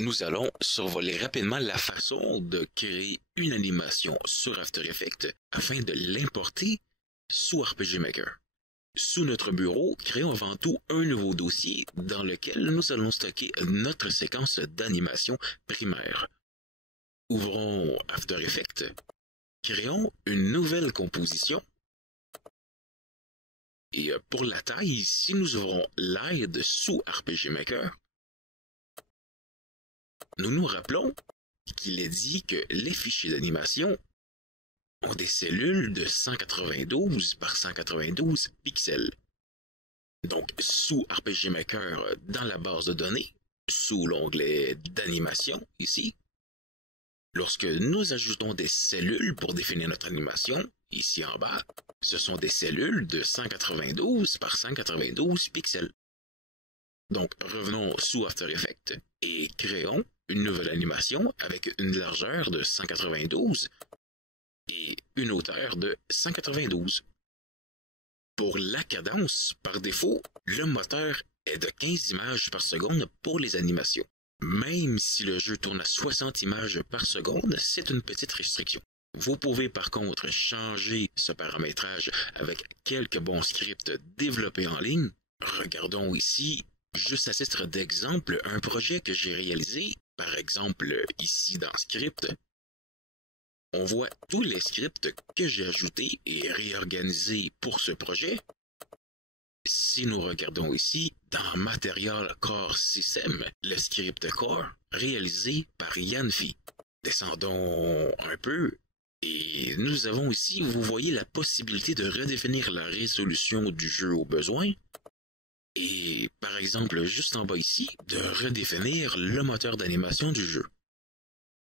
Nous allons survoler rapidement la façon de créer une animation sur After Effects afin de l'importer sous RPG Maker. Sous notre bureau, créons avant tout un nouveau dossier dans lequel nous allons stocker notre séquence d'animation primaire. Ouvrons After Effects, créons une nouvelle composition et pour la taille, ici nous ouvrons l'aide sous RPG Maker. Nous nous rappelons qu'il est dit que les fichiers d'animation ont des cellules de 192 par 192 pixels. Donc, sous RPG Maker, dans la base de données, sous l'onglet d'animation, ici, lorsque nous ajoutons des cellules pour définir notre animation, ici en bas, ce sont des cellules de 192 par 192 pixels. Donc, revenons sous After Effects et créons une nouvelle animation avec une largeur de 192 et une hauteur de 192. Pour la cadence, par défaut, le moteur est de 15 images par seconde pour les animations. Même si le jeu tourne à 60 images par seconde, c'est une petite restriction. Vous pouvez par contre changer ce paramétrage avec quelques bons scripts développés en ligne. Regardons ici, juste à titre d'exemple, un projet que j'ai réalisé, par exemple ici dans Script. On voit tous les scripts que j'ai ajoutés et réorganisés pour ce projet. Si nous regardons ici, dans Material Core System, le script Core réalisé par Yanfi. Descendons un peu et nous avons ici, vous voyez la possibilité de redéfinir la résolution du jeu au besoin. Et par exemple, juste en bas ici, de redéfinir le moteur d'animation du jeu.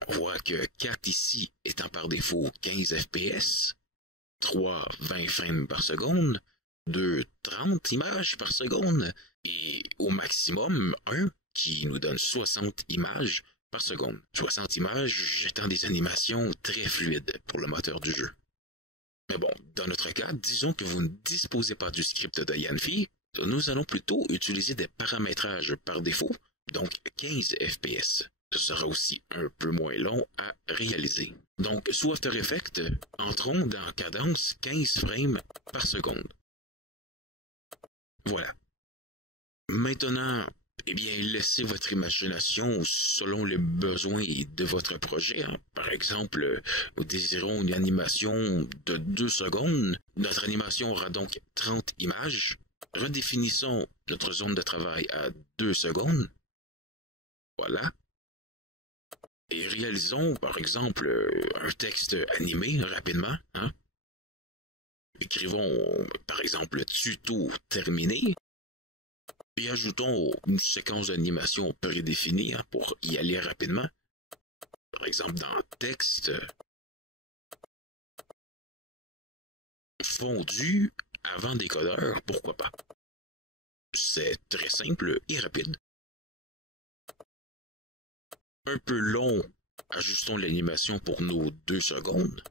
On voit que 4 ici étant par défaut 15 FPS, 3 20 frames par seconde, 2 30 images par seconde, et au maximum 1 qui nous donne 60 images par seconde. 60 images étant des animations très fluides pour le moteur du jeu. Mais bon, dans notre cas, disons que vous ne disposez pas du script de Yanfi, nous allons plutôt utiliser des paramétrages par défaut, donc 15 FPS. Ce sera aussi un peu moins long à réaliser. Donc, sous After Effects, entrons dans cadence 15 frames par seconde. Voilà. Maintenant, eh bien, laissez votre imagination selon les besoins de votre projet. Par exemple, nous désirons une animation de 2 secondes. Notre animation aura donc 30 images. Redéfinissons notre zone de travail à 2 secondes. Voilà. Et réalisons, par exemple, un texte animé rapidement. Écrivons, par exemple, tuto terminé. Et ajoutons une séquence d'animation prédéfinie pour y aller rapidement. Par exemple, dans texte, fondu avant décodeur, pourquoi pas. C'est très simple et rapide. Un peu long, ajustons l'animation pour nos 2 secondes.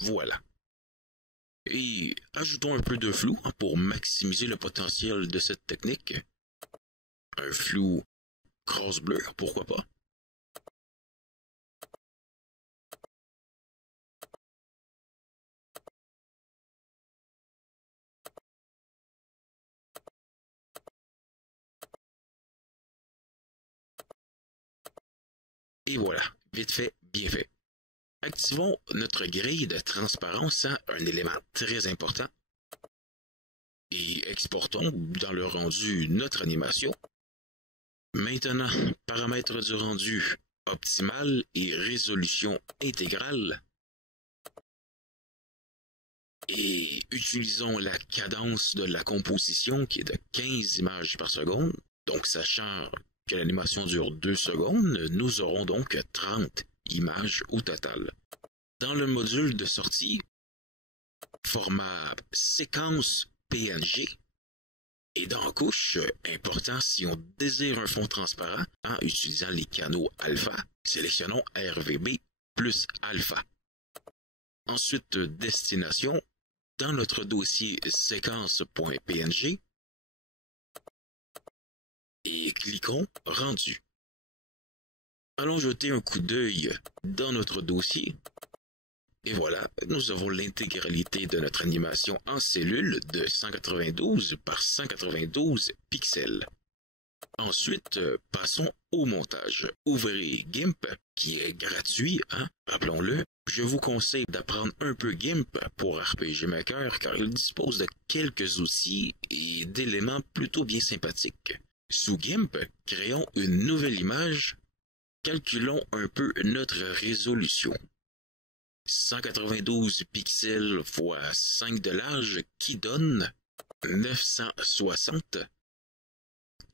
Voilà. Et ajoutons un peu de flou pour maximiser le potentiel de cette technique. Un flou cross bleu, pourquoi pas. Et voilà, vite fait, bien fait. Activons notre grille de transparence à un élément très important et exportons dans le rendu notre animation. Maintenant, paramètres du rendu optimal et résolution intégrale. Et utilisons la cadence de la composition qui est de 15 images par seconde. Donc, sachant que l'animation dure 2 secondes, nous aurons donc 30 images au total. Dans le module de sortie, format séquence PNG, et dans couche, important si on désire un fond transparent en utilisant les canaux alpha, sélectionnons RVB plus alpha. Ensuite, destination, dans notre dossier séquence.png, cliquons Rendu. Allons jeter un coup d'œil dans notre dossier. Et voilà, nous avons l'intégralité de notre animation en cellule de 192 par 192 pixels. Ensuite, passons au montage. Ouvrez GIMP, qui est gratuit, rappelons-le. Je vous conseille d'apprendre un peu GIMP pour RPG Maker car il dispose de quelques outils et d'éléments plutôt bien sympathiques. Sous GIMP, créons une nouvelle image. Calculons un peu notre résolution. 192 pixels fois 5 de large qui donne 960.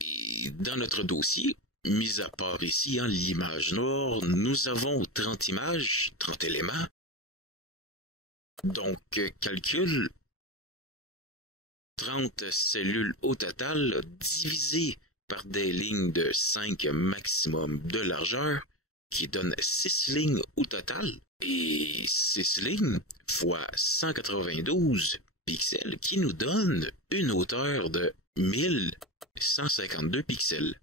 Et dans notre dossier, mis à part ici l'image noire, nous avons 30 images, 30 éléments. Donc, calcul 30 cellules au total divisé par des lignes de 5 maximum de largeur qui donne 6 lignes au total. Et 6 lignes fois 192 pixels qui nous donne une hauteur de 1152 pixels.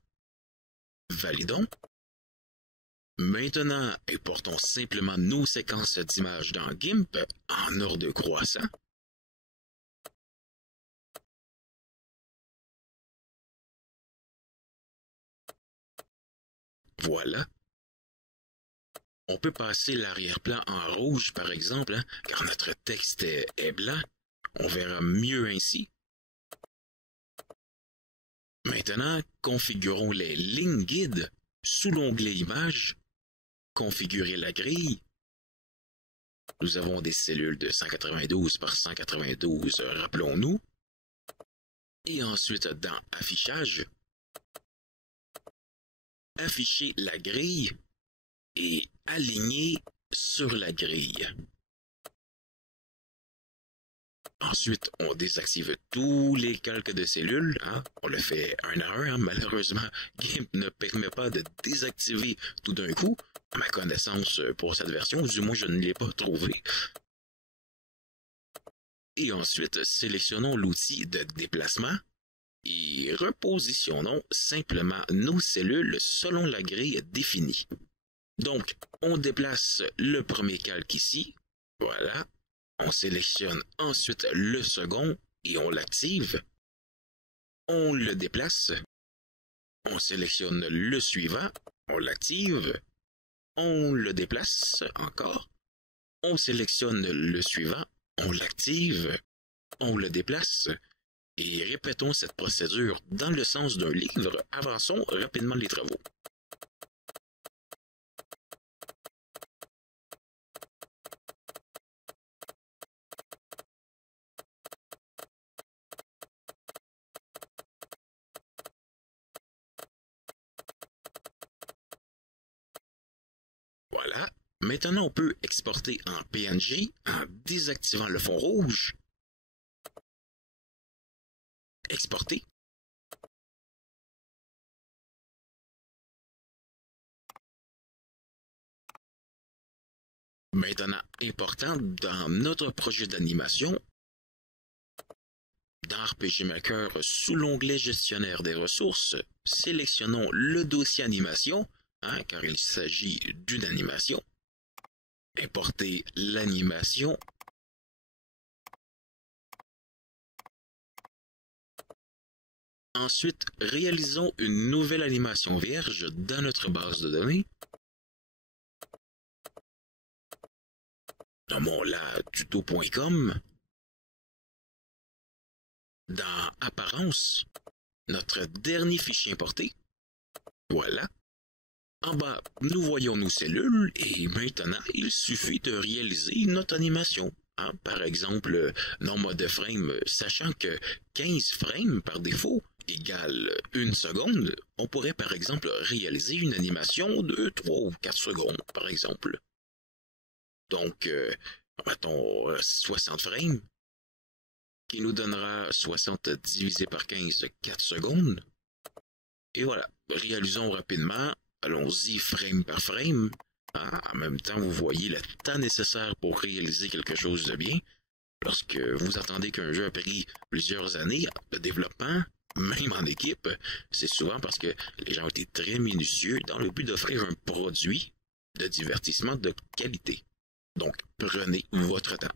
Validons. Maintenant, importons simplement nos séquences d'images dans GIMP en ordre croissant. Voilà. On peut passer l'arrière-plan en rouge, par exemple, car notre texte est blanc. On verra mieux ainsi. Maintenant, configurons les lignes guides sous l'onglet Images. Configurer la grille. Nous avons des cellules de 192 par 192, rappelons-nous. Et ensuite, dans Affichage, afficher la grille et aligner sur la grille. Ensuite, on désactive tous les calques de cellules. On le fait un à un. Malheureusement, GIMP ne permet pas de désactiver tout d'un coup. À ma connaissance, pour cette version, du moins je ne l'ai pas trouvé. Et ensuite, sélectionnons l'outil de déplacement et repositionnons simplement nos cellules selon la grille définie. Donc, on déplace le premier calque ici. Voilà. On sélectionne ensuite le second et on l'active. On le déplace. On sélectionne le suivant. On l'active. On le déplace encore. On sélectionne le suivant. On l'active. On le déplace. Et répétons cette procédure dans le sens d'un livre. Avançons rapidement les travaux. Voilà. Maintenant, on peut exporter en PNG en désactivant le fond rouge. Exporter. Maintenant, important, dans notre projet d'animation, dans RPG Maker, sous l'onglet Gestionnaire des ressources, sélectionnons le dossier animation, car il s'agit d'une animation. Importer l'animation. Ensuite, réalisons une nouvelle animation vierge dans notre base de données. Nommons-la tuto.com. Dans Apparence, notre dernier fichier importé. Voilà. En bas, nous voyons nos cellules et maintenant, il suffit de réaliser notre animation. Par exemple, nombre de frames, sachant que 15 frames par défaut égale 1 seconde, on pourrait par exemple réaliser une animation de 3 ou 4 secondes, par exemple. Donc, mettons 60 frames, qui nous donnera 60 divisé par 15, 4 secondes. Et voilà, réalisons rapidement, allons-y frame par frame. En même temps, vous voyez le temps nécessaire pour réaliser quelque chose de bien. Lorsque vous attendez qu'un jeu a pris plusieurs années de développement, même en équipe, c'est souvent parce que les gens ont été très minutieux dans le but d'offrir un produit de divertissement de qualité. Donc, prenez votre temps.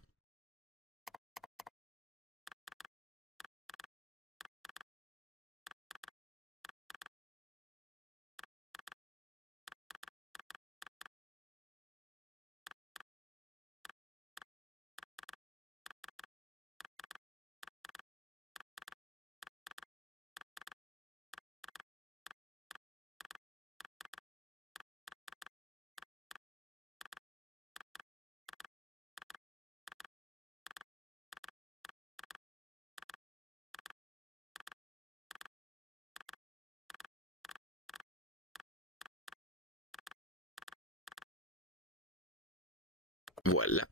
Voilà.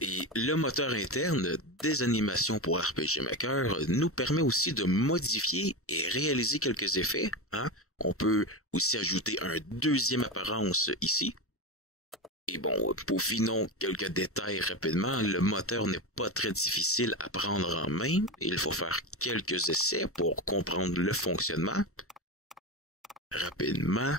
Et le moteur interne des animations pour RPG Maker nous permet aussi de modifier et réaliser quelques effets. Hein? On peut aussi ajouter un deuxième apparence ici. Et bon, peaufinons quelques détails rapidement. Le moteur n'est pas très difficile à prendre en main. Il faut faire quelques essais pour comprendre le fonctionnement. Rapidement.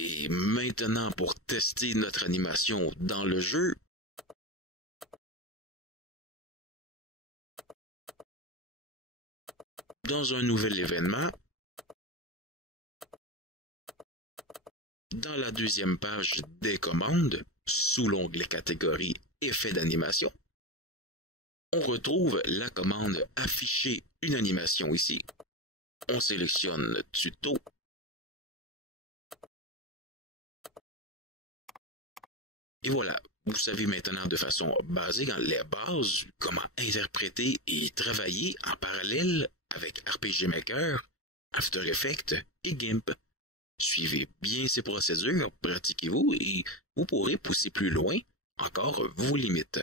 Et maintenant, pour tester notre animation dans le jeu, dans un nouvel événement, dans la deuxième page des commandes, sous l'onglet catégorie effets d'animation, on retrouve la commande afficher une animation ici. On sélectionne tuto. Et voilà, vous savez maintenant de façon basée dans les bases comment interpréter et travailler en parallèle avec RPG Maker, After Effects et GIMP. Suivez bien ces procédures, pratiquez-vous et vous pourrez pousser plus loin encore vos limites.